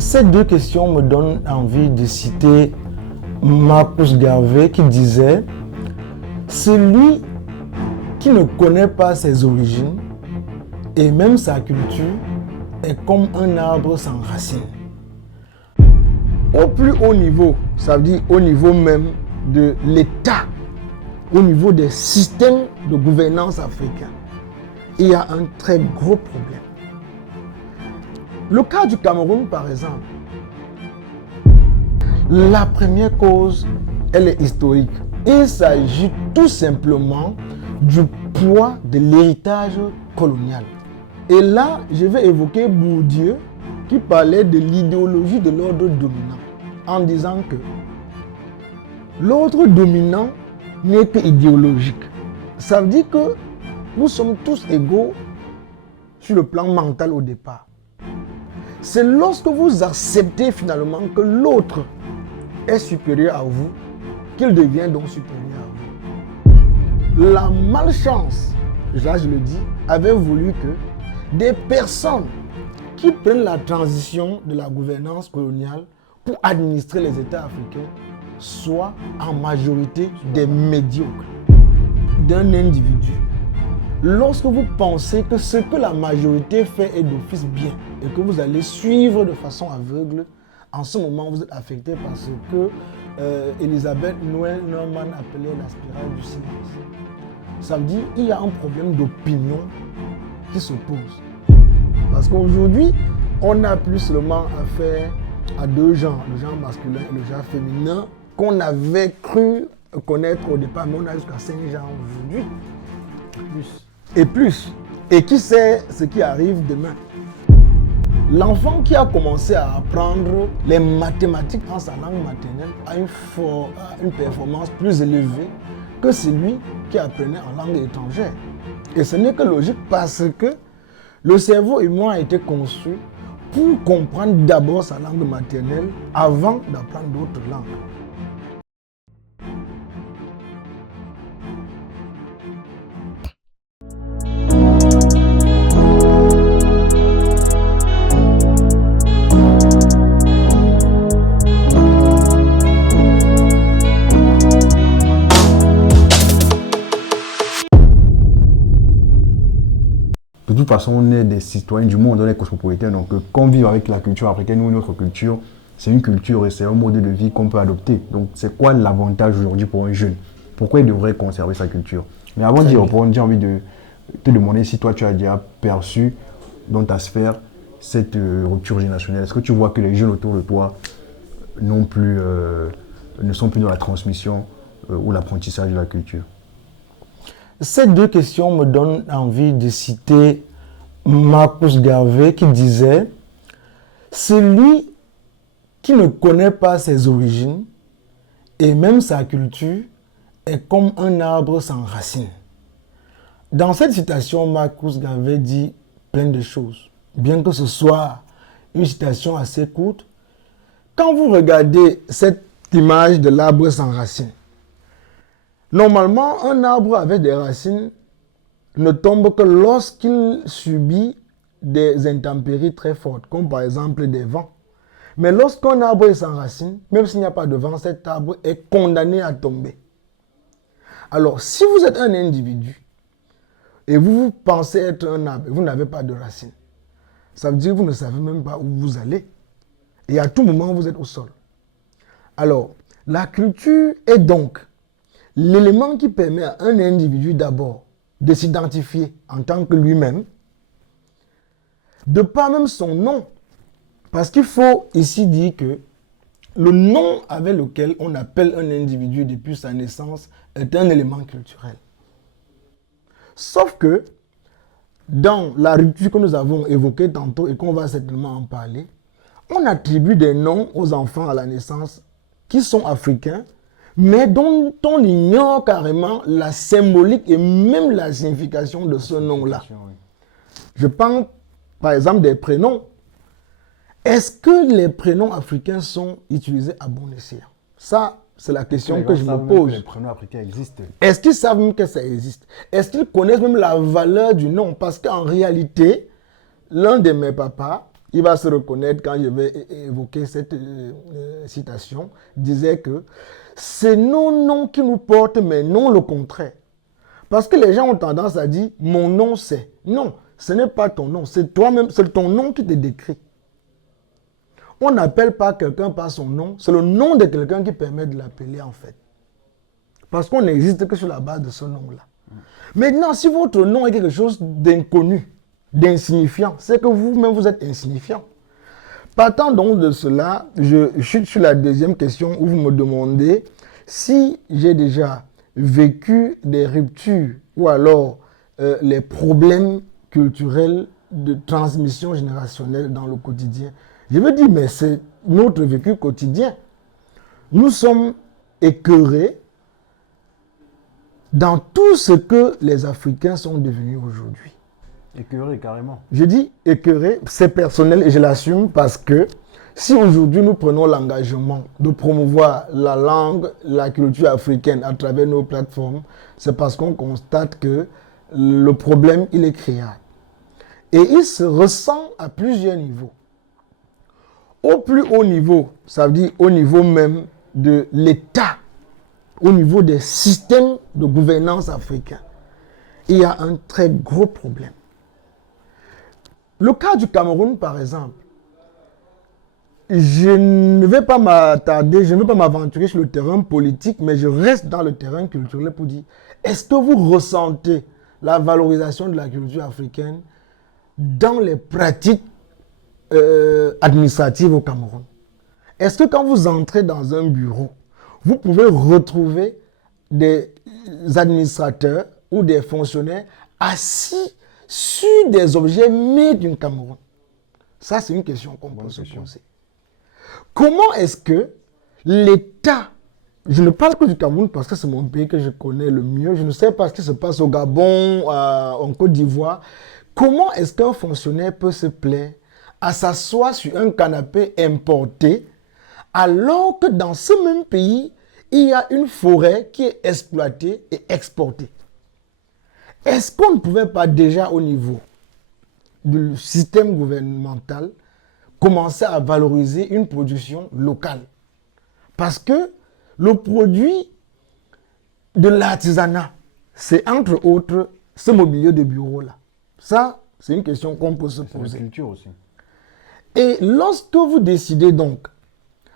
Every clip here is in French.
Ces deux questions me donnent envie de citer Marcus Garvey qui disait « Celui qui ne connaît pas ses origines et même sa culture est comme un arbre sans racines. » Au plus haut niveau, ça veut dire au niveau même de l'État, au niveau des systèmes de gouvernance africains, il y a un très gros problème. Le cas du Cameroun, par exemple, la première cause, elle est historique. Il s'agit tout simplement du poids de l'héritage colonial. Et là, je vais évoquer Bourdieu qui parlait de l'idéologie de l'ordre dominant en disant que l'ordre dominant n'est que idéologique. Ça veut dire que nous sommes tous égaux sur le plan mental au départ. C'est lorsque vous acceptez finalement que l'autre est supérieur à vous qu'il devient donc supérieur à vous. La malchance, là je le dis, avait voulu que des personnes qui prennent la transition de la gouvernance coloniale pour administrer les États africains soient en majorité des médiocres d'un individu. Lorsque vous pensez que ce que la majorité fait est d'office bien et que vous allez suivre de façon aveugle, en ce moment vous êtes affecté par ce que Elisabeth Noël-Norman appelait la spirale du silence. Ça veut dire qu'il y a un problème d'opinion qui s'oppose. Parce qu'aujourd'hui, on n'a plus seulement affaire à deux genres, le genre masculin et le genre féminin, qu'on avait cru connaître au départ, mais on a jusqu'à 5 genres aujourd'hui. Plus. Et qui sait ce qui arrive demain? L'enfant qui a commencé à apprendre les mathématiques en sa langue maternelle a une performance plus élevée que celui qui apprenait en langue étrangère. Et ce n'est que logique parce que le cerveau humain a été conçu pour comprendre d'abord sa langue maternelle avant d'apprendre d'autres langues. De toute façon, on est des citoyens du monde, on est cosmopolitains, donc quand on vit avec la culture africaine ou notre culture, c'est une culture et c'est un mode de vie qu'on peut adopter. Donc c'est quoi l'avantage aujourd'hui pour un jeune? Pourquoi il devrait conserver sa culture? Mais avant d'y répondre, j'ai envie de te demander si toi tu as déjà perçu dans ta sphère cette rupture générationnelle. Est-ce que tu vois que les jeunes autour de toi ne sont plus dans la transmission ou l'apprentissage de la culture? Ces deux questions me donnent envie de citer Marcus Garvey qui disait « Celui qui ne connaît pas ses origines et même sa culture est comme un arbre sans racines. » Dans cette citation, Marcus Garvey dit plein de choses, bien que ce soit une citation assez courte. Quand vous regardez cette image de l'arbre sans racines, normalement, un arbre avec des racines ne tombe que lorsqu'il subit des intempéries très fortes, comme par exemple des vents. Mais lorsqu'un arbre est sans racines, même s'il n'y a pas de vent, cet arbre est condamné à tomber. Alors, si vous êtes un individu et vous pensez être un arbre, vous n'avez pas de racines, ça veut dire que vous ne savez même pas où vous allez. Et à tout moment, vous êtes au sol. Alors, la culture est donc l'élément qui permet à un individu d'abord de s'identifier en tant que lui-même, de par même son nom. Parce qu'il faut ici dire que le nom avec lequel on appelle un individu depuis sa naissance est un élément culturel. Sauf que, dans la rupture que nous avons évoquée tantôt et qu'on va certainement en parler, on attribue des noms aux enfants à la naissance qui sont africains, mais dont on ignore carrément la symbolique et même la signification de ce nom-là. Je pense par exemple des prénoms. Est-ce que les prénoms africains sont utilisés à bon escient? Ça, c'est la question que je me pose. Les prénoms africains existent. Est-ce qu'ils savent même que ça existe? Est-ce qu'ils connaissent même la valeur du nom? Parce qu'en réalité, l'un de mes papas il va se reconnaître quand je vais évoquer cette citation, disait que c'est nos noms qui nous portent, mais non le contraire. Parce que les gens ont tendance à dire « mon nom c'est ». Non, ce n'est pas ton nom, c'est toi-même, c'est ton nom qui te décrit. On n'appelle pas quelqu'un par son nom, c'est le nom de quelqu'un qui permet de l'appeler en fait. Parce qu'on n'existe que sur la base de ce nom-là. Maintenant, si votre nom est quelque chose d'inconnu, d'insignifiant, c'est que vous-même vous êtes insignifiant. Partant donc de cela, je chute sur la deuxième question où vous me demandez si j'ai déjà vécu des ruptures ou alors les problèmes culturels de transmission générationnelle dans le quotidien. Je veux dire, mais c'est notre vécu quotidien. Nous sommes écœurés dans tout ce que les Africains sont devenus aujourd'hui. Écœuré, carrément. Je dis écœuré, c'est personnel et je l'assume parce que si aujourd'hui nous prenons l'engagement de promouvoir la langue, la culture africaine à travers nos plateformes, c'est parce qu'on constate que le problème, il est créable. Et il se ressent à plusieurs niveaux. Au plus haut niveau, ça veut dire au niveau même de l'État, au niveau des systèmes de gouvernance africains, il y a un très gros problème. Le cas du Cameroun, par exemple, je ne vais pas m'attarder, je ne vais pas m'aventurer sur le terrain politique, mais je reste dans le terrain culturel pour dire, est-ce que vous ressentez la valorisation de la culture africaine dans les pratiques administratives au Cameroun? Est-ce que quand vous entrez dans un bureau, vous pouvez retrouver des administrateurs ou des fonctionnaires assis sur des objets made du Cameroun? Ça, c'est une question qu'on peut se poser. Comment est-ce que l'État, je ne parle que du Cameroun parce que c'est mon pays que je connais le mieux, je ne sais pas ce qui se passe au Gabon, en Côte d'Ivoire, comment est-ce qu'un fonctionnaire peut se plaire à s'asseoir sur un canapé importé alors que dans ce même pays, il y a une forêt qui est exploitée et exportée? Est-ce qu'on ne pouvait pas déjà au niveau du système gouvernemental commencer à valoriser une production locale? Parce que le produit de l'artisanat, c'est entre autres ce mobilier de bureau-là. Ça, c'est une question qu'on peut se poser. C'est la culture aussi. Et lorsque vous décidez donc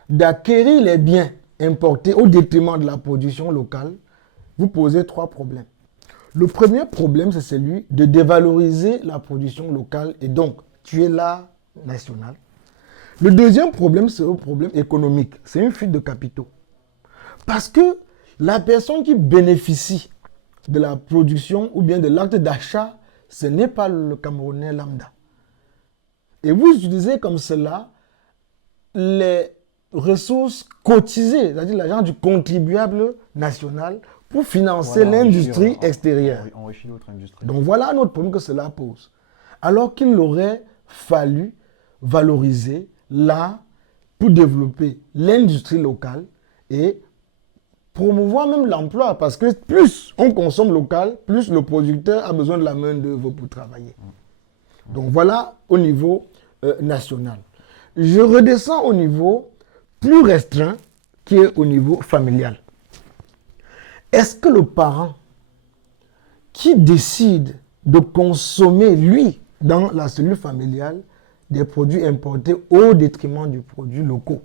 d'acquérir les biens importés au détriment de la production locale, vous posez trois problèmes. Le premier problème, c'est celui de dévaloriser la production locale et donc tuer l'art national. Le deuxième problème, c'est un problème économique. C'est une fuite de capitaux. Parce que la personne qui bénéficie de la production ou bien de l'acte d'achat, ce n'est pas le Camerounais lambda. Et vous utilisez comme cela les ressources cotisées, c'est-à-dire l'argent du contribuable national, pour financer l'industrie extérieure. Enrichir notre industrie. Donc voilà un autre problème que cela pose. Alors qu'il aurait fallu valoriser l'art pour développer l'industrie locale et promouvoir même l'emploi. Parce que plus on consomme local, plus le producteur a besoin de la main-d'œuvre pour travailler. Donc voilà au niveau national. Je redescends au niveau plus restreint qui est au niveau familial. Est-ce que le parent qui décide de consommer, lui, dans la cellule familiale, des produits importés au détriment du produit locaux,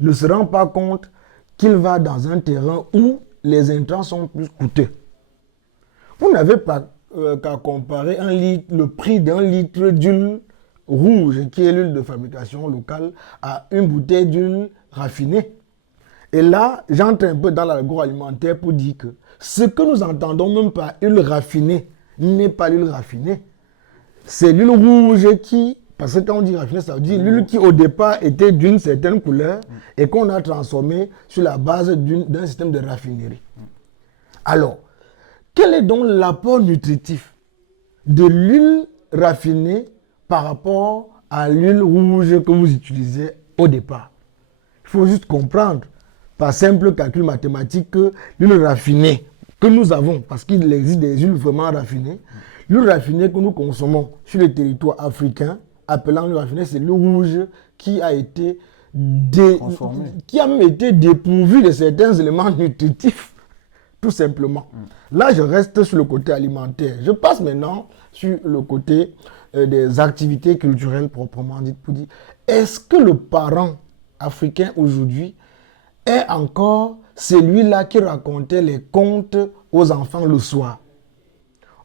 ne se rend pas compte qu'il va dans un terrain où les intrants sont plus coûteux? Vous n'avez pas qu'à comparer le prix d'un litre d'huile rouge, qui est l'huile de fabrication locale, à une bouteille d'huile raffinée. Et là, j'entre un peu dans l'agroalimentaire pour dire que ce que nous entendons même par huile raffinée n'est pas l'huile raffinée. C'est l'huile rouge qui, parce que quand on dit raffinée, ça veut dire l'huile qui au départ était d'une certaine couleur et qu'on a transformée sur la base d'un système de raffinerie. Alors, quel est donc l'apport nutritif de l'huile raffinée par rapport à l'huile rouge que vous utilisez au départ? Il faut juste comprendre, par simple calcul mathématique, que l'huile raffinée que nous avons, parce qu'il existe des huiles vraiment raffinées, l'huile raffinée que nous consommons sur le territoire africain appelant le raffiné, c'est le rouge qui a été Transformé. qui a même été dépourvu de certains éléments nutritifs, tout simplement. Là, je reste sur le côté alimentaire. Je passe maintenant sur le côté des activités culturelles proprement dites pour dire, est-ce que le parent africain aujourd'hui est encore celui-là qui racontait les contes aux enfants le soir?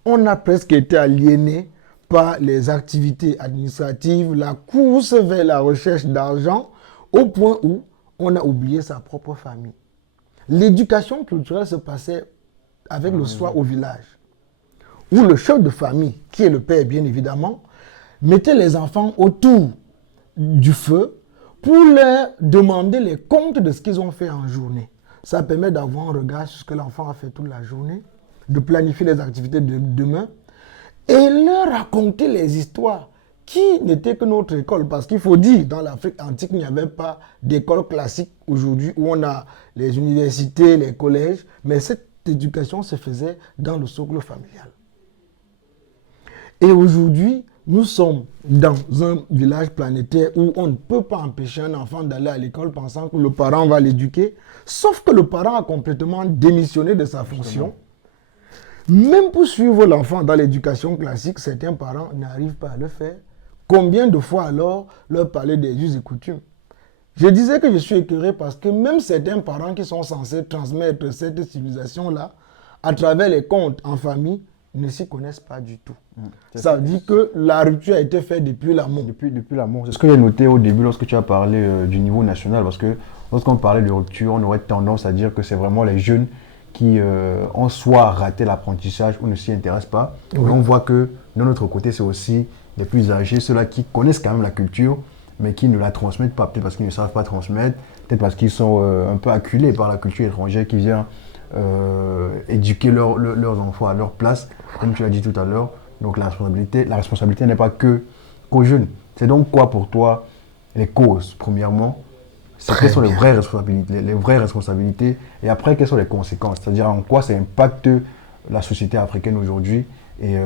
On a presque été aliéné par les activités administratives, la course vers la recherche d'argent, au point où on a oublié sa propre famille. L'éducation culturelle se passait avec le soir au village, où le chef de famille, qui est le père bien évidemment, mettait les enfants autour du feu pour leur demander les comptes de ce qu'ils ont fait en journée. Ça permet d'avoir un regard sur ce que l'enfant a fait toute la journée, de planifier les activités de demain et leur raconter les histoires qui n'étaient que notre école. Parce qu'il faut dire, dans l'Afrique antique, il n'y avait pas d'école classique aujourd'hui où on a les universités, les collèges, mais cette éducation se faisait dans le socle familial. Et aujourd'hui, nous sommes dans un village planétaire où on ne peut pas empêcher un enfant d'aller à l'école pensant que le parent va l'éduquer, sauf que le parent a complètement démissionné de sa fonction. Même pour suivre l'enfant dans l'éducation classique, certains parents n'arrivent pas à le faire. Combien de fois alors leur parler des us et coutumes? Je disais que je suis écœuré parce que même certains parents qui sont censés transmettre cette civilisation-là, à travers les contes en famille, ne s'y connaissent pas du tout. Ça veut dire que la rupture a été faite depuis l'amour. Depuis l'amour. C'est ce que j'ai noté au début lorsque tu as parlé du niveau national, parce que lorsqu'on parlait de rupture, on aurait tendance à dire que c'est vraiment les jeunes qui ont soit raté l'apprentissage ou ne s'y intéressent pas. Oui. Mais on voit que de notre côté, c'est aussi les plus âgés, ceux-là qui connaissent quand même la culture, mais qui ne la transmettent pas, peut-être parce qu'ils ne savent pas transmettre, peut-être parce qu'ils sont un peu acculés par la culture étrangère qui vient éduquer leurs enfants à leur place, comme tu l'as dit tout à l'heure. Donc la responsabilité n'est pas qu'aux jeunes. C'est donc quoi pour toi les causes, premièrement? Quelles sont les vraies responsabilités, et après, quelles sont les conséquences? C'est-à-dire en quoi ça impacte la société africaine aujourd'hui et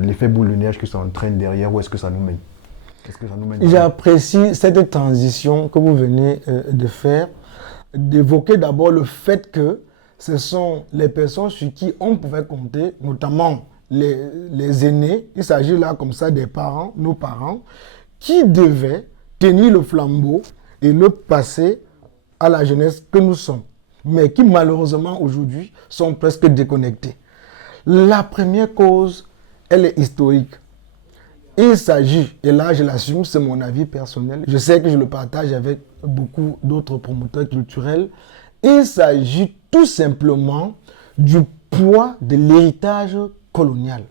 l'effet boule de neige que ça entraîne derrière, où est-ce que ça nous mène? J'apprécie cette transition que vous venez de faire, d'évoquer d'abord le fait que ce sont les personnes sur qui on pouvait compter, notamment les aînés, il s'agit là comme ça des parents, nos parents, qui devaient tenir le flambeau et le passer à la jeunesse que nous sommes, mais qui malheureusement aujourd'hui sont presque déconnectés. La première cause, elle est historique. Il s'agit, et là je l'assume, c'est mon avis personnel, je sais que je le partage avec beaucoup d'autres promoteurs culturels, il s'agit tout simplement du poids de l'héritage colonial.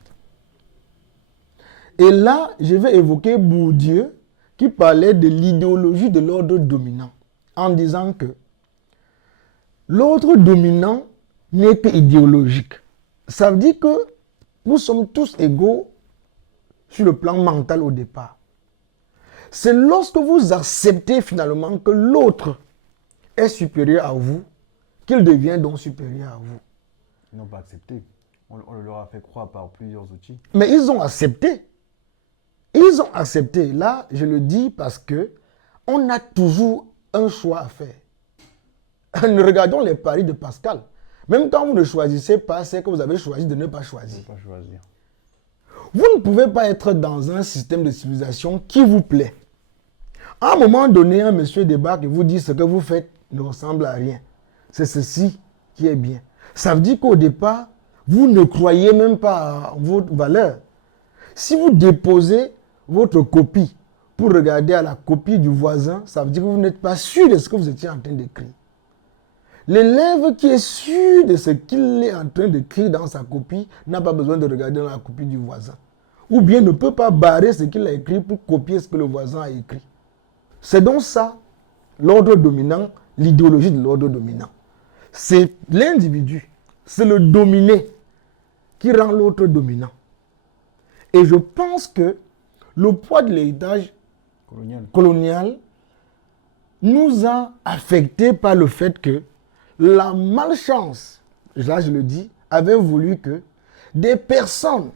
Et là, je vais évoquer Bourdieu, qui parlait de l'idéologie de l'ordre dominant, en disant que l'ordre dominant n'est que idéologique. Ça veut dire que nous sommes tous égaux sur le plan mental au départ. C'est lorsque vous acceptez finalement que l'autre est supérieur à vous, qu'il devient donc supérieur à vous. Ils n'ont pas accepté. On leur a fait croire par plusieurs outils. Mais ils ont accepté. Ils ont accepté. Là, je le dis parce que on a toujours un choix à faire. Nous regardons les paris de Pascal. Même quand vous ne choisissez pas, c'est que vous avez choisi de ne pas choisir. Ne pas choisir. Vous ne pouvez pas être dans un système de civilisation qui vous plaît. À un moment donné, un monsieur débarque et vous dit ce que vous faites ne ressemble à rien. C'est ceci qui est bien. Ça veut dire qu'au départ, vous ne croyez même pas à votre valeur. Si vous déposez votre copie pour regarder à la copie du voisin, ça veut dire que vous n'êtes pas sûr de ce que vous étiez en train d'écrire. L'élève qui est sûr de ce qu'il est en train d'écrire dans sa copie n'a pas besoin de regarder dans la copie du voisin. Ou bien ne peut pas barrer ce qu'il a écrit pour copier ce que le voisin a écrit. C'est donc ça, l'ordre dominant, l'idéologie de l'ordre dominant. C'est l'individu, c'est le dominé qui rend l'autre dominant. Et je pense que le poids de l'héritage colonial nous a affectés par le fait que la malchance, là je le dis, avait voulu que des personnes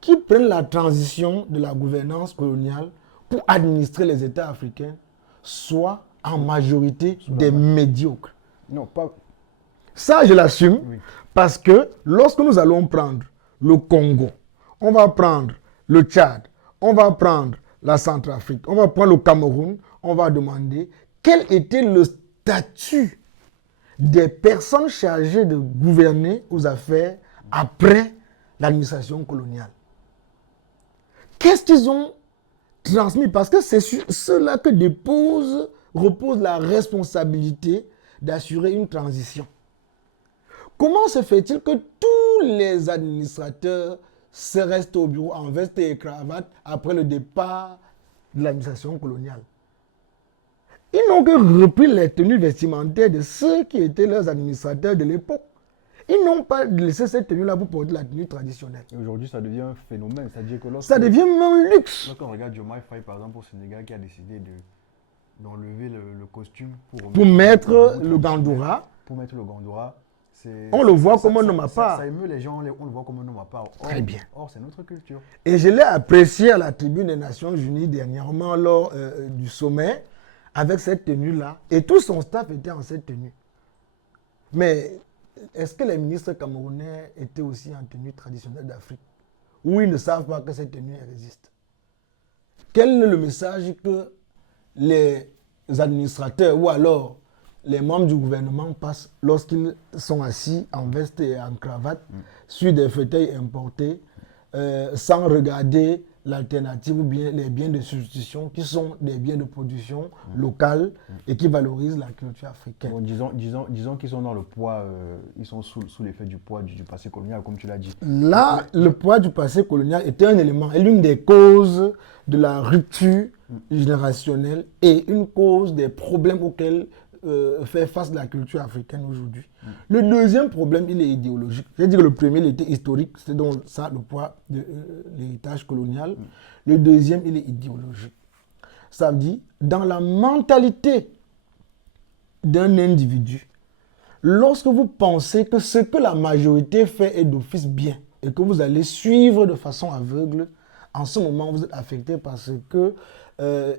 qui prennent la transition de la gouvernance coloniale pour administrer les États africains soient en majorité des médiocres. Non, pas... Ça, je l'assume, Oui. parce que lorsque nous allons prendre le Congo, on va prendre le Tchad, on va prendre la Centrafrique, on va prendre le Cameroun, on va demander quel était le statut des personnes chargées de gouverner aux affaires après l'administration coloniale. Qu'est-ce qu'ils ont transmis? Parce que c'est sur cela que repose la responsabilité d'assurer une transition. Comment se fait-il que tous les administrateurs se restent au bureau en veste et cravate après le départ de l'administration coloniale? Ils n'ont que repris les tenues vestimentaires de ceux qui étaient leurs administrateurs de l'époque. Ils n'ont pas laissé cette tenue-là pour porter la tenue traditionnelle. Et aujourd'hui, ça devient un phénomène. C'est-à-dire que Ça devient même un luxe. lorsqu'on regarde Diomaye Faye, par exemple, au Sénégal, qui a décidé d'enlever le costume Pour mettre le gandoura, Pour mettre le gandoura. on le voit comme un homme à part. Ça émeut les gens, on le voit comme un homme à part. Or, Très bien. Or, c'est notre culture. Et je l'ai apprécié à la tribune des Nations Unies dernièrement lors du sommet avec cette tenue-là. Et tout son staff était en cette tenue. Mais est-ce que les ministres camerounais étaient aussi en tenue traditionnelle d'Afrique? Ou ils ne savent pas que cette tenue existe? Quel est le message que les administrateurs ou alors les membres du gouvernement passent lorsqu'ils sont assis en veste et en cravate sur des fauteuils importés sans regarder l'alternative ou bien les biens de substitution qui sont des biens de production locale et qui valorisent la culture africaine. Bon, disons qu'ils sont dans le poids, ils sont sous l'effet du poids du passé colonial, comme tu l'as dit. Là, le poids du passé colonial était un élément et l'une des causes de la rupture générationnelle et une cause des problèmes auxquels fait face la culture africaine aujourd'hui. Le deuxième problème, il est idéologique. Je veux dire que le premier, il était historique, c'est donc ça le poids de l'héritage colonial. Le deuxième, il est idéologique. Ça veut dire, dans la mentalité d'un individu, lorsque vous pensez que ce que la majorité fait est d'office bien et que vous allez suivre de façon aveugle, en ce moment, vous êtes affecté par ce que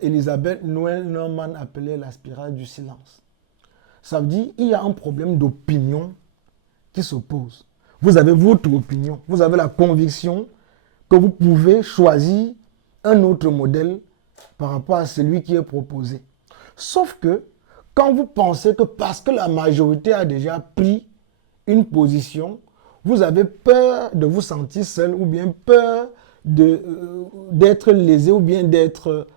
Elisabeth Noël Norman appelait la spirale du silence. Ça veut dire qu'il y a un problème d'opinion qui se pose. Vous avez votre opinion, vous avez la conviction que vous pouvez choisir un autre modèle par rapport à celui qui est proposé. Sauf que quand vous pensez que parce que la majorité a déjà pris une position, vous avez peur de vous sentir seul ou bien peur d'être lésé ou bien d'être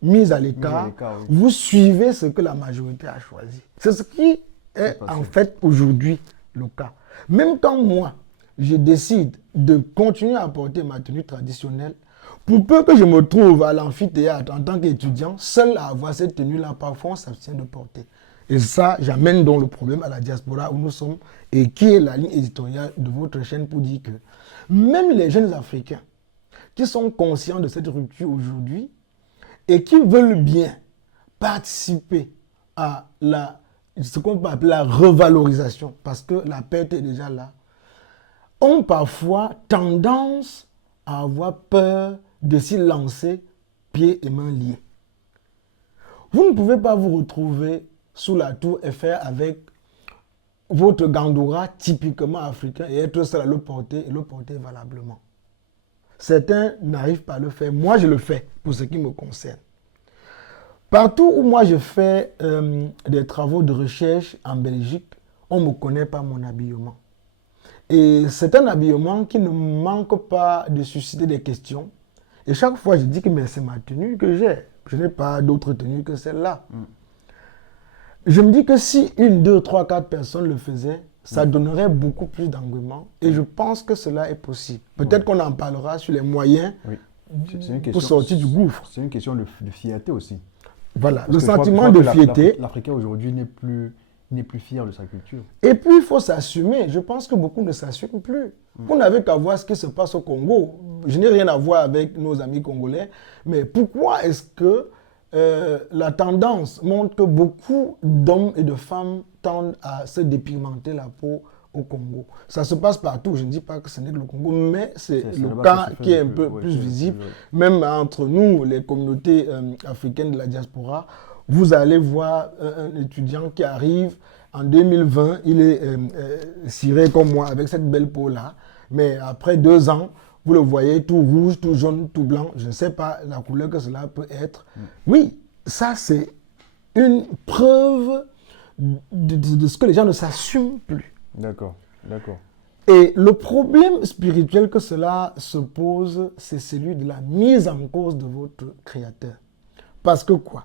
mis à l'écart, oui. vous suivez ce que la majorité a choisi. C'est ce qui est en fait aujourd'hui le cas. Même quand moi, je décide de continuer à porter ma tenue traditionnelle, pour peu que je me trouve à l'amphithéâtre en tant qu'étudiant, seul à avoir cette tenue-là, parfois on s'abstient de porter. Et ça, j'amène donc le problème à la diaspora où nous sommes et qui est la ligne éditoriale de votre chaîne pour dire que même les jeunes Africains qui sont conscients de cette rupture aujourd'hui et qui veulent bien participer à ce qu'on peut appeler la revalorisation, parce que la perte est déjà là, ont parfois tendance à avoir peur de s'y lancer pieds et mains liés. Vous ne pouvez pas vous retrouver sous la tour Eiffel avec votre gandoura typiquement africain et être seul à le porter et le porter valablement. Certains n'arrivent pas à le faire. Moi, je le fais pour ce qui me concerne. Partout où moi je fais des travaux de recherche en Belgique, on ne me connaît pas mon habillement. Et c'est un habillement qui ne manque pas de susciter des questions. Et chaque fois, je dis que c'est ma tenue que j'ai. Je n'ai pas d'autre tenue que celle-là. Je me dis que si 1, 2, 3, 4 personnes le faisaient, ça donnerait beaucoup plus d'engouement. Et je pense que cela est possible. Peut-être qu'on en parlera sur les moyens pour sortir du gouffre. C'est une question de fierté aussi. Voilà, Parce le que sentiment de fierté. L'Africain aujourd'hui n'est plus fier de sa culture. Et puis, il faut s'assumer. Je pense que beaucoup ne s'assument plus. Vous n'avez qu'à voir ce qui se passe au Congo. Je n'ai rien à voir avec nos amis congolais. Mais pourquoi est-ce que la tendance montre que beaucoup d'hommes et de femmes tendent à se dépigmenter la peau au Congo. Ça se passe partout, je ne dis pas que ce n'est que le Congo, mais c'est le là-bas cas que ça fait qui est le un peu ouais, plus qui est visible. plus- Même entre nous, les communautés africaines de la diaspora, vous allez voir un étudiant qui arrive en 2020, il est ciré comme moi avec cette belle peau-là, mais après 2 ans, vous le voyez tout rouge, tout jaune, tout blanc, je ne sais pas la couleur que cela peut être. Oui, ça c'est une preuve de ce que les gens ne s'assument plus. D'accord, d'accord. Et le problème spirituel que cela se pose, c'est celui de la mise en cause de votre créateur. Parce que quoi?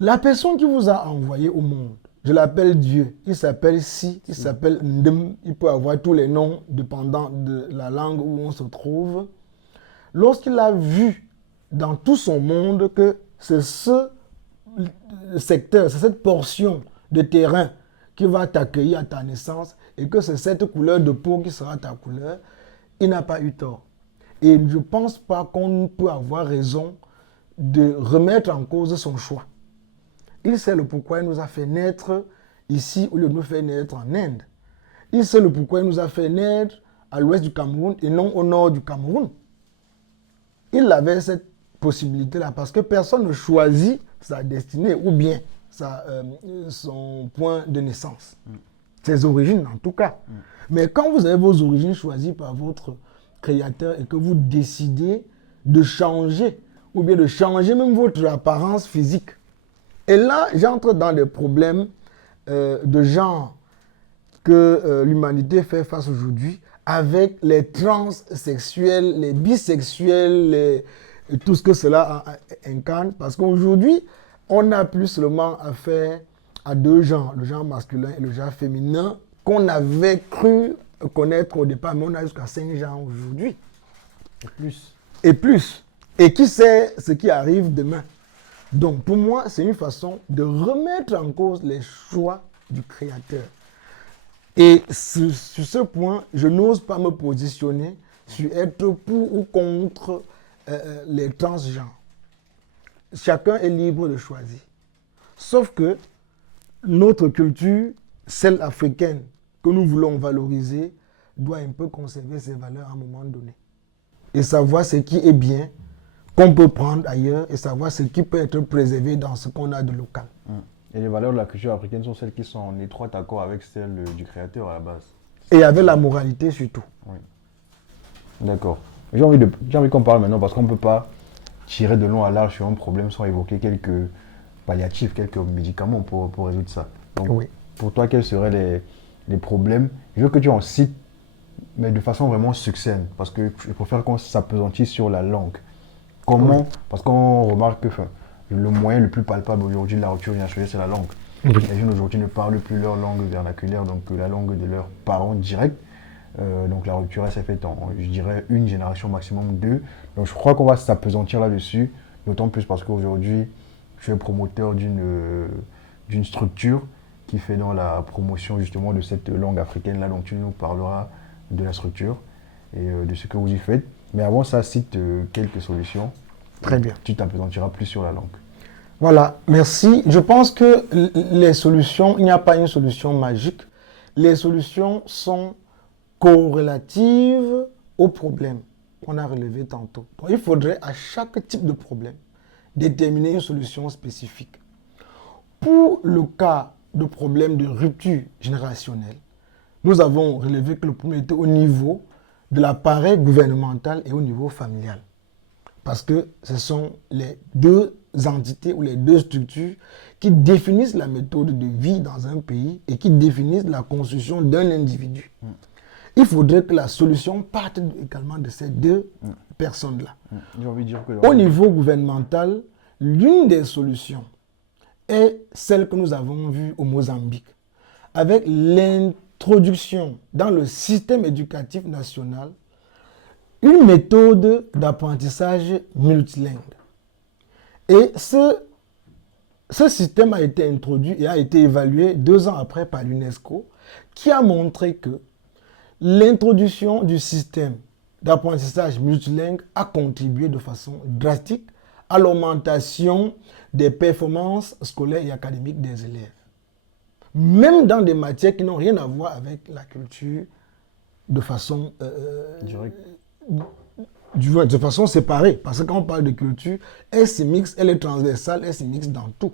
La personne qui vous a envoyé au monde, je l'appelle Dieu, il s'appelle Si, il s'appelle Ndem, il peut avoir tous les noms dépendant de la langue où on se trouve. Lorsqu'il a vu dans tout son monde que c'est ce secteur, c'est cette portion de terrain qui va t'accueillir à ta naissance et que c'est cette couleur de peau qui sera ta couleur, il n'a pas eu tort. Et je ne pense pas qu'on peut avoir raison de remettre en cause son choix. Il sait le pourquoi il nous a fait naître ici au lieu de nous faire naître en Inde. Il sait le pourquoi il nous a fait naître à l'ouest du Cameroun et non au nord du Cameroun. Il avait cette possibilité-là parce que personne ne choisit sa destinée ou bien son point de naissance. Ses origines en tout cas. Mais quand vous avez vos origines choisies par votre créateur et que vous décidez de changer ou bien de changer même votre apparence physique, et là j'entre dans des problèmes de genre que l'humanité fait face aujourd'hui avec les transsexuels, les bisexuels, tout ce que cela incarne. Parce qu'aujourd'hui, on n'a plus seulement affaire à 2 genres, le genre masculin et le genre féminin, qu'on avait cru connaître au départ, mais on a jusqu'à 5 genres aujourd'hui. Et plus. Et plus. Et qui sait ce qui arrive demain? Donc pour moi, c'est une façon de remettre en cause les choix du Créateur. Et sur ce point, je n'ose pas me positionner sur être pour ou contre les transgenres. Chacun est libre de choisir. Sauf que notre culture, celle africaine que nous voulons valoriser, doit un peu conserver ses valeurs à un moment donné. Et savoir ce qui est bien, qu'on peut prendre ailleurs, et savoir ce qui peut être préservé dans ce qu'on a de local. Et les valeurs de la culture africaine sont celles qui sont en étroit accord avec celles du créateur à la base. Et avec la moralité surtout. Oui. D'accord. J'ai envie qu'on parle maintenant parce qu'on ne peut pas tirer de long à large sur un problème sans évoquer quelques palliatifs, quelques médicaments pour résoudre ça. Donc, Oui. pour toi, quels seraient les problèmes? Je veux que tu en cites, mais de façon vraiment succincte, parce que je préfère qu'on s'apesantisse sur la langue. Comment? Parce qu'on remarque que le moyen le plus palpable aujourd'hui de la rupture générationnelle, c'est la langue. Oui. Les jeunes aujourd'hui ne parlent plus leur langue vernaculaire, donc la langue de leurs parents directs. Donc la rupture, elle s'est faite en, je dirais, 1 génération, maximum 2. Donc je crois qu'on va s'apesantir là-dessus, d'autant plus parce qu'aujourd'hui, je suis promoteur d'une structure qui fait dans la promotion justement de cette langue africaine-là, donc tu nous parleras de la structure et de ce que vous y faites. Mais avant ça, cite quelques solutions. Très bien. Tu t'apesantiras plus sur la langue. Voilà, merci. Je pense que les solutions, il n'y a pas une solution magique. Les solutions sont corrélatives aux problèmes qu'on a relevés tantôt. Donc, il faudrait à chaque type de problème déterminer une solution spécifique. Pour le cas de problème de rupture générationnelle, nous avons relevé que le problème était au niveau de l'appareil gouvernemental et au niveau familial. Parce que ce sont les 2 entités ou les 2 structures qui définissent la méthode de vie dans un pays et qui définissent la construction d'un individu. Il faudrait que la solution parte également de ces 2 personnes-là. J'ai envie de dire que Au niveau gouvernemental, l'une des solutions est celle que nous avons vue au Mozambique, avec l'introduction dans le système éducatif national une méthode d'apprentissage multilingue. Et ce système a été introduit et a été évalué 2 ans après par l'UNESCO, qui a montré que l'introduction du système d'apprentissage multilingue a contribué de façon drastique à l'augmentation des performances scolaires et académiques des élèves. même dans des matières qui n'ont rien à voir avec la culture de façon, Direct. de façon séparée. Parce que quand on parle de culture, elle s'y mixe, elle est transversale, elle s'y mixe dans tout.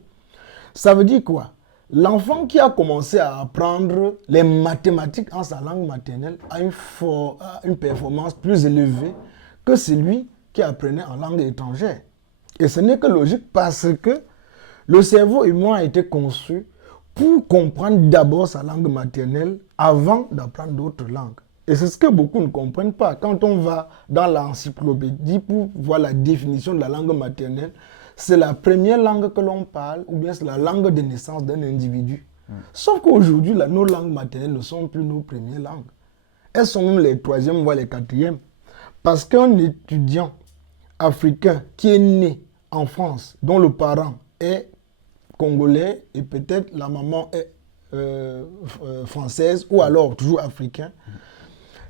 Ça veut dire quoi? L'enfant qui a commencé à apprendre les mathématiques en sa langue maternelle a une performance plus élevée que celui qui apprenait en langue étrangère. Et ce n'est que logique parce que le cerveau humain a été conçu pour comprendre d'abord sa langue maternelle avant d'apprendre d'autres langues. Et c'est ce que beaucoup ne comprennent pas. Quand on va dans l'encyclopédie pour voir la définition de la langue maternelle, c'est la première langue que l'on parle ou bien c'est la langue de naissance d'un individu. Sauf qu'aujourd'hui, nos langues maternelles ne sont plus nos premières langues. Elles sont même les troisièmes, voire les quatrièmes. Parce qu'un étudiant africain qui est né en France, dont le parent est congolais et peut-être la maman est française ou alors toujours africain,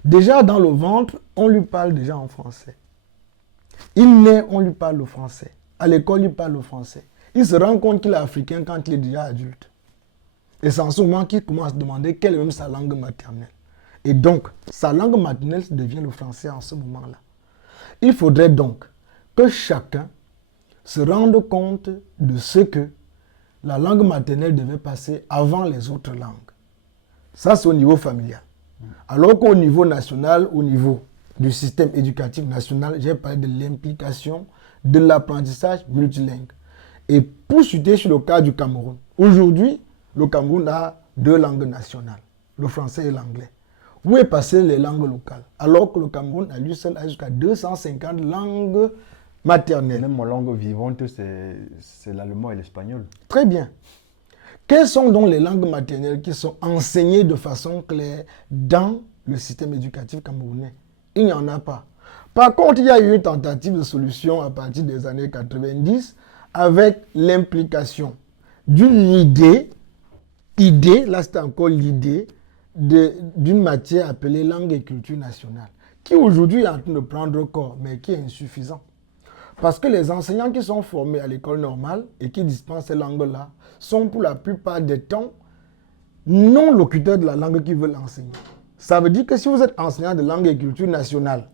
déjà dans le ventre, on lui parle déjà en français. Il naît, on lui parle le français. À l'école, il parle le français. Il se rend compte qu'il est africain quand il est déjà adulte. Et c'est en ce moment qu'il commence à se demander quelle est même sa langue maternelle. Et donc, sa langue maternelle devient le français en ce moment-là. Il faudrait donc que chacun se rende compte de ce que la langue maternelle devait passer avant les autres langues. Ça, c'est au niveau familial. Alors qu'au niveau national, au niveau du système éducatif national, j'ai parlé de l'implication de l'apprentissage multilingue. Et pour citer sur le cas du Cameroun, aujourd'hui, le Cameroun a 2 langues nationales, le français et l'anglais. Où est passé les langues locales? Alors que le Cameroun, à lui seul, a jusqu'à 250 langues maternelles. Même ma langue vivante, c'est l'allemand et l'espagnol. Très bien. Quelles sont donc les langues maternelles qui sont enseignées de façon claire dans le système éducatif camerounais? Il n'y en a pas. Par contre, il y a eu une tentative de solution à partir des années 90 avec l'implication d'une idée, là c'est encore l'idée, d'une matière appelée langue et culture nationale, qui aujourd'hui est en train de prendre corps, mais qui est insuffisant. Parce que les enseignants qui sont formés à l'école normale et qui dispensent ces langues-là sont pour la plupart des temps non locuteurs de la langue qu'ils veulent enseigner. Ça veut dire que si vous êtes enseignant de langue et culture nationale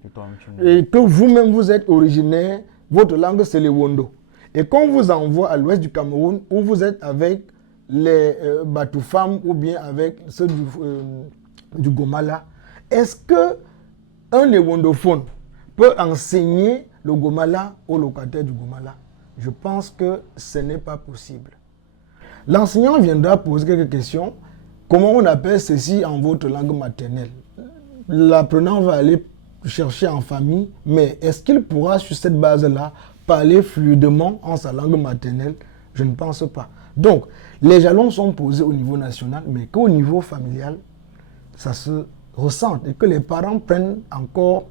et que vous-même vous êtes originaire, votre langue c'est le Wondo. Et qu'on vous envoie à l'ouest du Cameroun où vous êtes avec les Batoufam ou bien avec ceux du Gomala, est-ce qu'un Ewondophone peut enseigner le Gomala au locataire du Gomala? Je pense que ce n'est pas possible. L'enseignant viendra poser quelques questions. Comment on appelle ceci en votre langue maternelle? L'apprenant va aller chercher en famille, mais est-ce qu'il pourra, sur cette base-là, parler fluidement en sa langue maternelle? Je ne pense pas. Donc, les jalons sont posés au niveau national, mais qu'au niveau familial, ça se ressent et que les parents prennent encore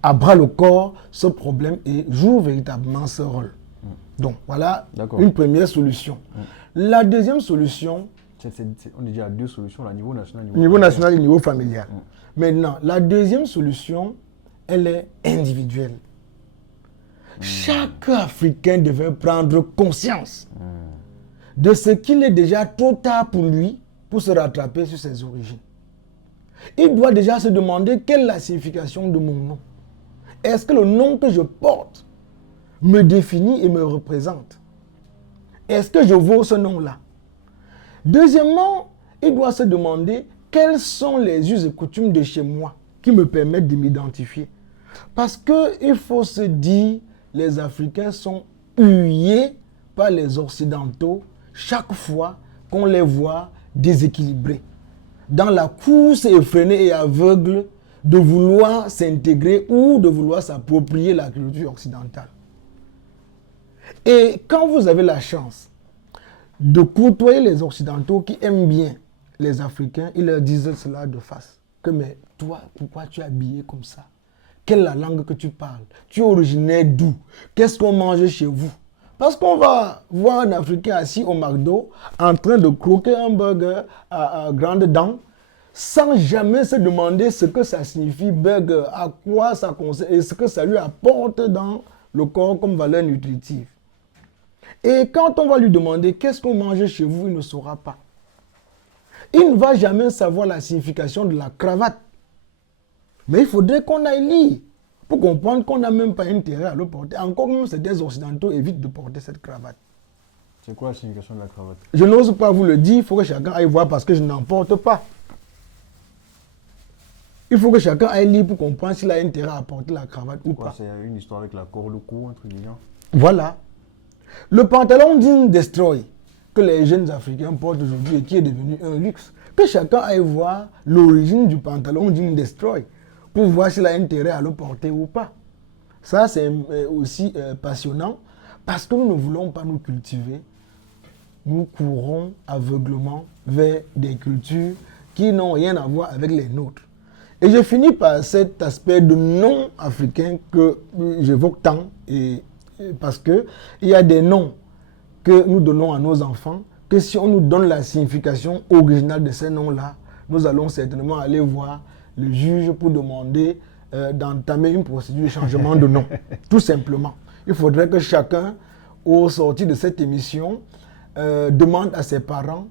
à bras le corps ce problème et jouent véritablement ce rôle. Donc, voilà une première solution. La deuxième solution... on est déjà à 2 solutions, là, niveau national et niveau familial. Maintenant, la deuxième solution, elle est individuelle. Chaque Africain devait prendre conscience de ce qu'il est déjà trop tard pour lui pour se rattraper sur ses origines. Il doit déjà se demander quelle est la signification de mon nom. Est-ce que le nom que je porte me définit et me représente? Est-ce que je vaux ce nom-là? Deuxièmement, il doit se demander quels sont les us et coutumes de chez moi qui me permettent de m'identifier. Parce qu'il faut se dire, les Africains sont hués par les Occidentaux chaque fois qu'on les voit déséquilibrés. Dans la course effrénée et aveugle de vouloir s'intégrer ou de vouloir s'approprier la culture occidentale. Et quand vous avez la chance de côtoyer les Occidentaux qui aiment bien les Africains, ils leur disent cela de face. Que mais toi, pourquoi tu es habillé comme ça? Quelle est la langue que tu parles? Tu es originaire d'où? Qu'est-ce qu'on mange chez vous? Parce qu'on va voir un Africain assis au McDo en train de croquer un burger à grandes dents sans jamais se demander ce que ça signifie burger, à quoi ça concerne et ce que ça lui apporte dans le corps comme valeur nutritive. Et quand on va lui demander qu'est-ce qu'on mange chez vous, il ne saura pas. Il ne va jamais savoir la signification de la cravate. Mais il faudrait qu'on aille lire pour comprendre qu'on n'a même pas intérêt à le porter. Encore même, certains occidentaux évitent de porter cette cravate. C'est quoi la signification de la cravate? Je n'ose pas vous le dire, il faut que chacun aille voir parce que je n'en porte pas. Il faut que chacun aille lire pour comprendre s'il a intérêt à porter la cravate ou pas. C'est une histoire avec la corde au cou, un truc du genre. Voilà. Le pantalon jean destroy que les jeunes Africains portent aujourd'hui et qui est devenu un luxe. Que chacun aille voir l'origine du pantalon jean destroy pour voir s'il a intérêt à le porter ou pas. Ça, c'est aussi passionnant parce que nous ne voulons pas nous cultiver. Nous courons aveuglement vers des cultures qui n'ont rien à voir avec les nôtres. Et je finis par cet aspect de non-africain que j'évoque tant, parce qu'il y a des noms que nous donnons à nos enfants, que si on nous donne la signification originale de ces noms-là, nous allons certainement aller voir le juge pour demander d'entamer une procédure de changement de nom. Tout simplement. Il faudrait que chacun, au sortir de cette émission, demande à ses parents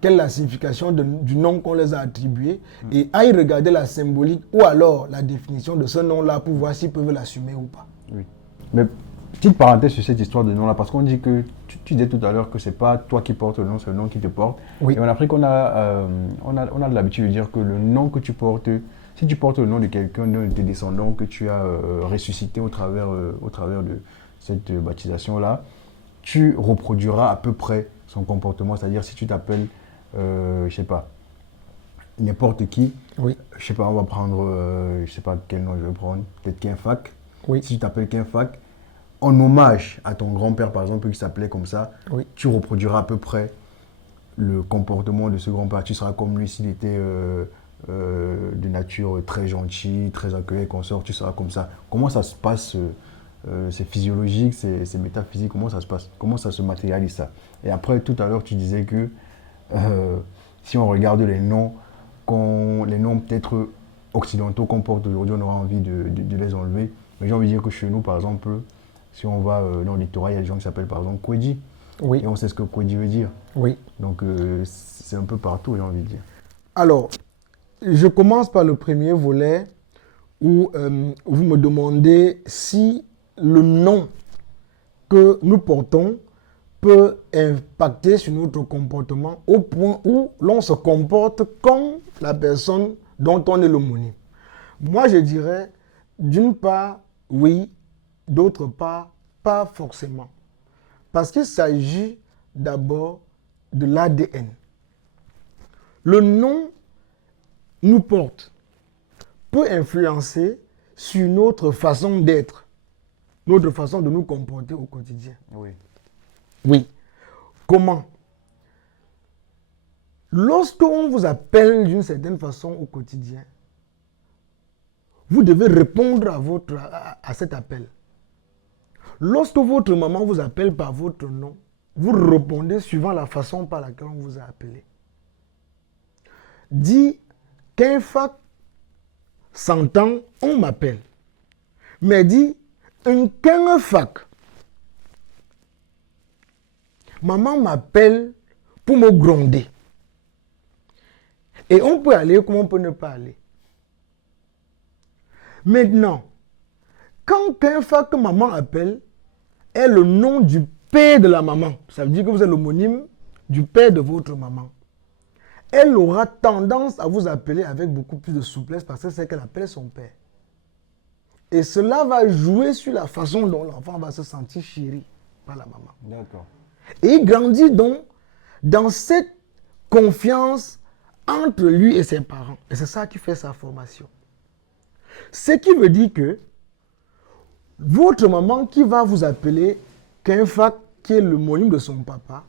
quelle est la signification du nom qu'on les a attribué et aille regarder la symbolique ou alors la définition de ce nom-là pour voir s'ils peuvent l'assumer ou pas. Oui. Mais petite parenthèse sur cette histoire de nom-là, parce qu'on dit que, tu disais tout à l'heure que c'est pas toi qui portes le nom, c'est le nom qui te porte. Oui. Et en Afrique, on a de l'habitude de dire que le nom que tu portes, si tu portes le nom de quelqu'un, de tes descendants que tu as ressuscité au travers de cette baptisation-là, tu reproduiras à peu près son comportement. C'est-à-dire si tu t'appelles, je sais pas, n'importe qui, Oui. je sais pas, on va prendre, je sais pas quel nom je vais prendre, peut-être Kinfac. Oui. Si tu t'appelles Kinfac, en hommage à ton grand-père, par exemple, qui s'appelait comme ça, Oui. tu reproduiras à peu près le comportement de ce grand-père. Tu seras comme lui s'il était de nature très gentille, très accueilli, consort, tu seras comme ça. Comment ça se passe c'est physiologique, c'est métaphysique, comment ça se passe? Comment ça se matérialise ça? Et après, tout à l'heure, tu disais que si on regarde les noms peut-être occidentaux qu'on porte aujourd'hui, on aura envie de les enlever. Mais j'ai envie de dire que chez nous, par exemple, si on va dans le littoral, il y a des gens qui s'appellent par exemple Kwedi. Oui. Et on sait ce que Kwedi veut dire. Oui. Donc c'est un peu partout, j'ai envie de dire. Alors, je commence par le premier volet où vous me demandez si le nom que nous portons peut impacter sur notre comportement au point où l'on se comporte comme la personne dont on est l'homonyme. Moi, je dirais, d'une part, oui, d'autre part, pas forcément. Parce qu'il s'agit d'abord de l'ADN. Le nom nous porte peut influencer sur notre façon d'être, notre façon de nous comporter au quotidien. Oui. Oui. Comment? Lorsqu'on vous appelle d'une certaine façon au quotidien, vous devez répondre à cet appel. Lorsque votre maman vous appelle par votre nom, vous répondez suivant la façon par laquelle on vous a appelé. Dit Kinfac s'entend, on m'appelle. Mais dit un Kinfac. Maman m'appelle pour me gronder. Et on peut aller comme on peut ne pas aller. Maintenant, quand Kinfac que maman appelle est le nom du père de la maman, ça veut dire que vous êtes l'homonyme du père de votre maman, elle aura tendance à vous appeler avec beaucoup plus de souplesse parce que c'est qu'elle appelle son père. Et cela va jouer sur la façon dont l'enfant va se sentir chéri par la maman. D'accord. Et il grandit donc dans cette confiance entre lui et ses parents. Et c'est ça qui fait sa formation. Ce qui veut dire que votre maman qui va vous appeler Kinfac, qui est le l'homonyme de son papa,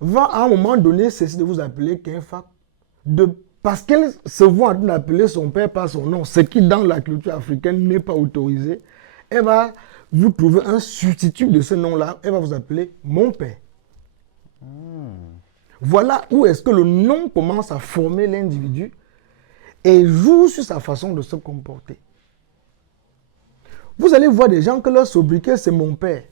va à un moment donné cesser de vous appeler Kinfac parce qu'elle se voit en train d'appeler son père par son nom, ce qui dans la culture africaine n'est pas autorisé. Elle va vous trouver un substitut de ce nom-là, elle va vous appeler mon père. Voilà où est-ce que le nom commence à former l'individu et joue sur sa façon de se comporter. Vous allez voir des gens que leur sobriquet c'est mon père.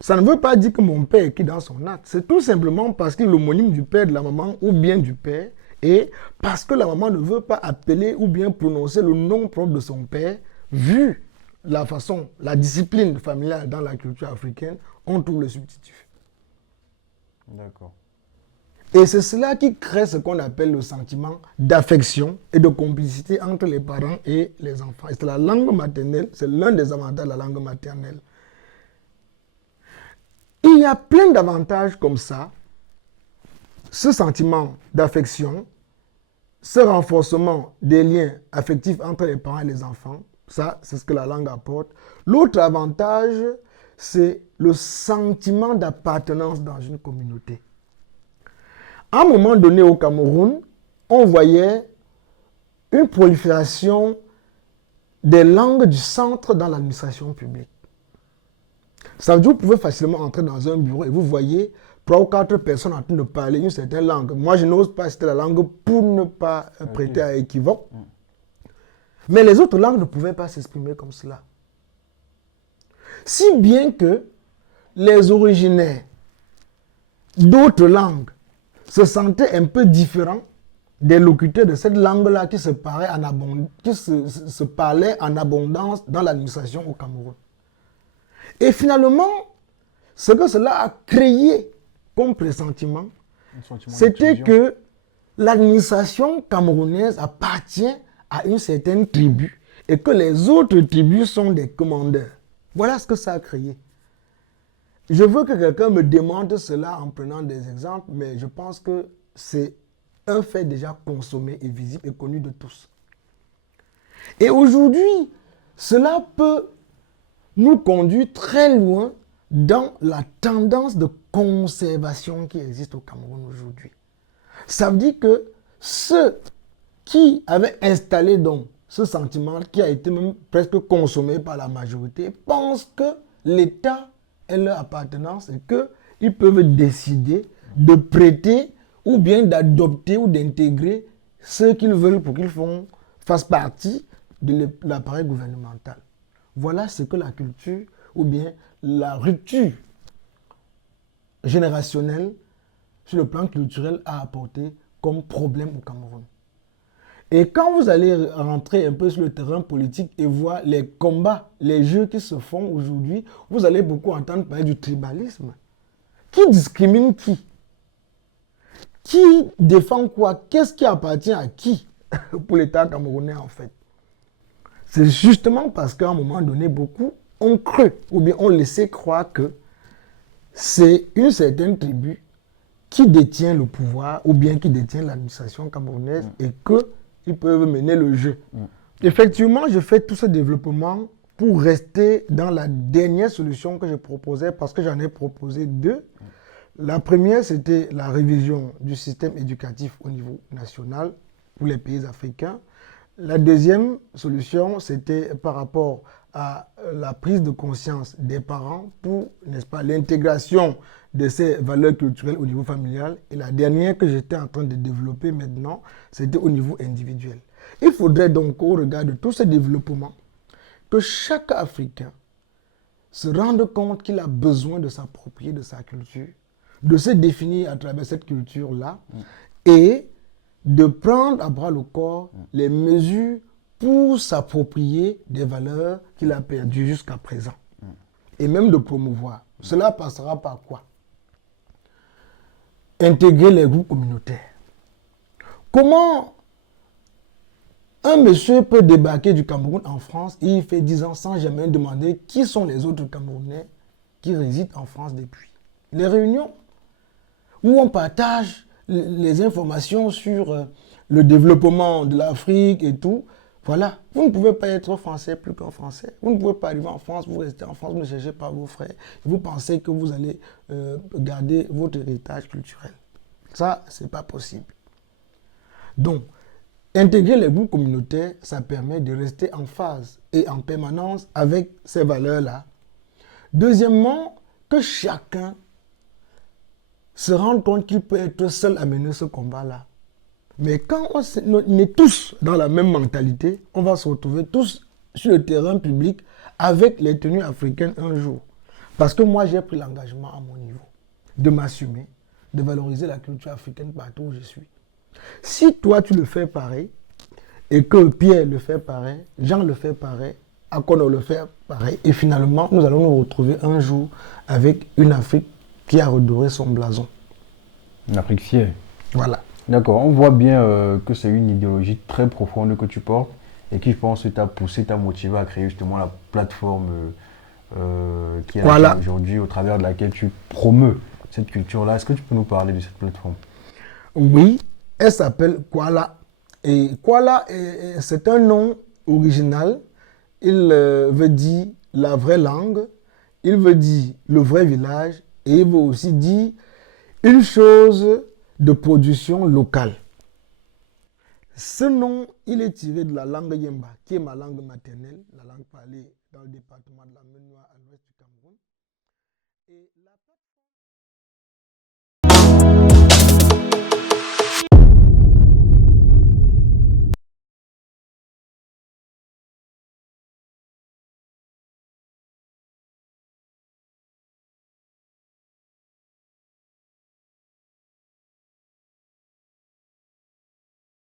Ça ne veut pas dire que mon père est qui dans son acte. C'est tout simplement parce qu'il est l'homonyme du père de la maman ou bien du père Et parce que la maman ne veut pas appeler ou bien prononcer le nom propre de son père, vu la façon, la discipline familiale dans la culture africaine, on trouve le substitut. D'accord. Et c'est cela qui crée ce qu'on appelle le sentiment d'affection et de complicité entre les parents et les enfants. Et c'est la langue maternelle, c'est l'un des avantages de la langue maternelle. Il y a plein d'avantages comme ça. Ce sentiment d'affection, ce renforcement des liens affectifs entre les parents et les enfants, ça, c'est ce que la langue apporte. L'autre avantage, c'est le sentiment d'appartenance dans une communauté. À un moment donné au Cameroun, on voyait une prolifération des langues du centre dans l'administration publique. Ça veut dire que vous pouvez facilement entrer dans un bureau et vous voyez 3 ou 4 personnes en train de parler une certaine langue. Moi, je n'ose pas citer la langue pour ne pas prêter à équivoque. Mais les autres langues ne pouvaient pas s'exprimer comme cela. Si bien que les originaires d'autres langues se sentaient un peu différents des locuteurs de cette langue-là qui se parlaient en abondance dans l'administration au Cameroun. Et finalement, ce que cela a créé comme pressentiment, c'était que l'administration camerounaise appartient à une certaine tribu et que les autres tribus sont des commandeurs. Voilà ce que ça a créé. Je veux que quelqu'un me démontre cela en prenant des exemples, mais je pense que c'est un fait déjà consommé et visible et connu de tous. Et aujourd'hui, cela peut nous conduire très loin dans la tendance de conservation qui existe au Cameroun aujourd'hui. Ça veut dire que ceux qui avaient installé donc ce sentiment qui a été même presque consommé par la majorité pensent que l'État est leur appartenance et qu'ils peuvent décider de prêter ou bien d'adopter ou d'intégrer ce qu'ils veulent pour qu'ils fassent partie de l'appareil gouvernemental. Voilà ce que la culture ou bien la rupture générationnelle sur le plan culturel a apporté comme problème au Cameroun. Et quand vous allez rentrer un peu sur le terrain politique et voir les combats, les jeux qui se font aujourd'hui, vous allez beaucoup entendre parler du tribalisme. Qui discrimine qui? Qui défend quoi? Qu'est-ce qui appartient à qui pour l'État camerounais en fait? C'est justement parce qu'à un moment donné, beaucoup ont cru ou bien ont laissé croire que c'est une certaine tribu qui détient le pouvoir ou bien qui détient l'administration camerounaise et qu'ils peuvent mener le jeu. Effectivement, je fais tout ce développement pour rester dans la dernière solution que je proposais parce que j'en ai proposé 2. La première, c'était la révision du système éducatif au niveau national pour les pays africains. La deuxième solution, c'était par rapport à la prise de conscience des parents pour, n'est-ce pas, l'intégration de ces valeurs culturelles au niveau familial. Et la dernière que j'étais en train de développer maintenant, c'était au niveau individuel. Il faudrait donc, au regard de tout ce développement, que chaque Africain se rende compte qu'il a besoin de s'approprier de sa culture, de se définir à travers cette culture-là et de prendre à bras le corps les mesures pour s'approprier des valeurs qu'il a perdues jusqu'à présent. Et même de promouvoir. Cela passera par quoi? Intégrer les groupes communautaires. Comment un monsieur peut débarquer du Cameroun en France et il fait 10 ans sans jamais demander qui sont les autres Camerounais qui résident en France depuis? Les réunions où on partage les informations sur le développement de l'Afrique et tout. Voilà, vous ne pouvez pas être français plus qu'un français. Vous ne pouvez pas arriver en France, vous restez en France, vous ne cherchez pas vos frères. Et vous pensez que vous allez garder votre héritage culturel. Ça, ce n'est pas possible. Donc, intégrer les groupes communautaires, ça permet de rester en phase et en permanence avec ces valeurs-là. Deuxièmement, que chacun se rende compte qu'il peut être seul à mener ce combat-là. Mais quand on est tous dans la même mentalité, on va se retrouver tous sur le terrain public avec les tenues africaines un jour. Parce que moi, j'ai pris l'engagement à mon niveau de m'assumer, de valoriser la culture africaine partout où je suis. Si toi, tu le fais pareil, et que Pierre le fait pareil, Jean le fait pareil, Akono le fait pareil, et finalement, nous allons nous retrouver un jour avec une Afrique qui a redoré son blason. Une Afrique fière. Voilà. D'accord, on voit bien que c'est une idéologie très profonde que tu portes et qui, je pense, t'a poussé, t'a motivé à créer justement la plateforme qui est Voilà. aujourd'hui, au travers de laquelle tu promeus cette culture-là. Est-ce que tu peux nous parler de cette plateforme? Oui, elle s'appelle Kuala. Et Kuala, c'est un nom original. Il veut dire la vraie langue, il veut dire le vrai village, et il veut aussi dire une chose de production locale. Ce nom, il est tiré de la langue Yemba, qui est ma langue maternelle, la langue parlée dans le département de la Ménois à l'ouest du Cameroun. Et la